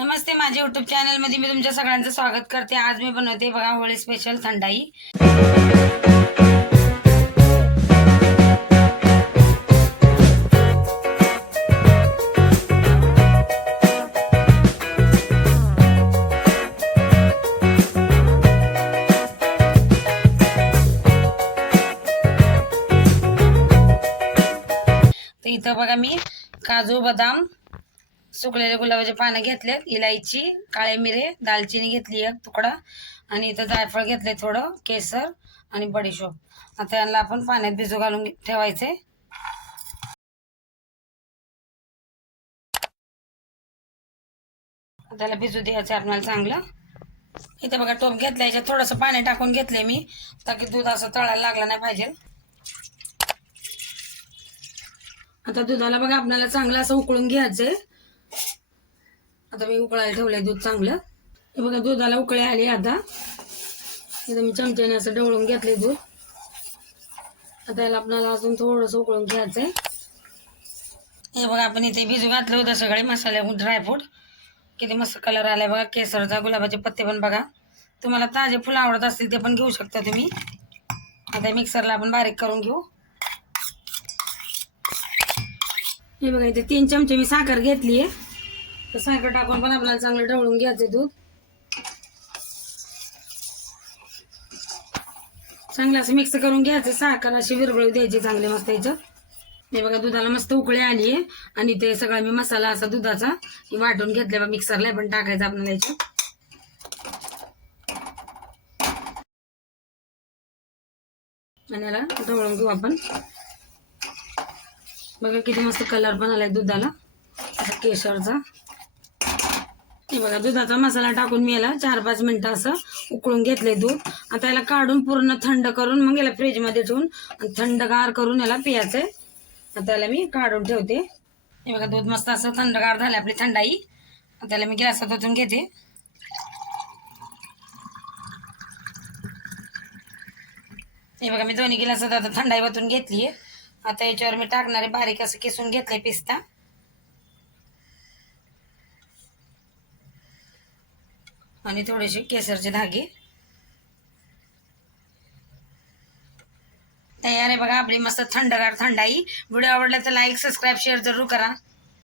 नमस्ते माझ्या युट्यूब चॅनलमध्ये मी तुमच्या सगळ्यांचं स्वागत करते. आज मी बनवते बघा होळी स्पेशल थंडाई. तर इथं बघा मी काजू बदाम सुकलेले गुलाबाचे पानं घेतलेत इलायची काळे मिरे दालचिनी घेतली एक तुकडा आणि इथं जायफळ घेतले थोडं केसर आणि बडीशोप. आता यांना आपण पाण्यात भिजू घालून ठेवायचे. त्याला भिजू द्यायचं आपल्याला चांगलं. इथे बघा टोप घेतला याच्यात थोडंसं पाणी टाकून घेतलंय मी ताकी दूध असं तळायला लागलं नाही पाहिजे. आता दुधाला बघा आपल्याला चांगलं असं उकळून घ्यायचंय. आता मी उकळायला ठेवलंय दूध चांगलं. हे बघा दुधाला उकळी आली आता. इथं मी चमच्याने असं डवळून घेतले दूध. आता याला आपल्याला अजून थोडंसं उकळून घ्यायचंय. हे बघा आपण इथे भिजू घातलं होतं सगळे मसाले ड्रायफ्रूट किती मस्त कलर आलाय बघा केसरचा गुलाबाचे पत्ते पण बघा. तुम्हाला ताजे फुलं आवडत असतील ते पण घेऊ शकता तुम्ही. आता मिक्सरला आपण बारीक करून घेऊ. हे बघा इथे तीन चमचे मी साखर घेतली आहे तर साखर टाकून पण आपल्याला चांगलं ढवळून घ्यायचं दूध. चांगलं असं मिक्स करून घ्यायचं साखर अशी विरघळू द्यायची चांगले मस्त याच्यात. हे बघा दुधाला मस्त उकळी आली आहे. आणि ते सगळा मी मसाला असा दुधाचा वाटून घेतल्या बा मिक्सरला पण टाकायचं आपल्याला याच्यात. आणि याला ढवळून घेऊ आपण. बघा किती मस्त कलर पण आलाय दुधाला. केशरचा. हे बघा दुधाचा मसाला टाकून मी याला चार पाच मिनिटं असं उकळून घेतलंय दूध. आता याला काढून पूर्ण थंड करून मग याला फ्रीजमध्ये ठेवून थंडगार करून याला पियाचंय. आता याला मी काढून ठेवते. हे बघा दूध मस्त असं थंडगार झालं आपली थंडाई. आता याला मी गॅसात ओतून घेते. हे बघा मी दोन्ही गिलासात आता थंडाई वतून घेतली आहे आता याच्यावर मी टाकणारे बारीक असं किसून घेतलंय पिस्ता. आणि थोडेसे केसरचे धागे. तयार आहे बघा आपली मस्त थंडगार थंडाई. व्हिडिओ आवडला तर लाईक सबस्क्राईब शेअर जरूर करा.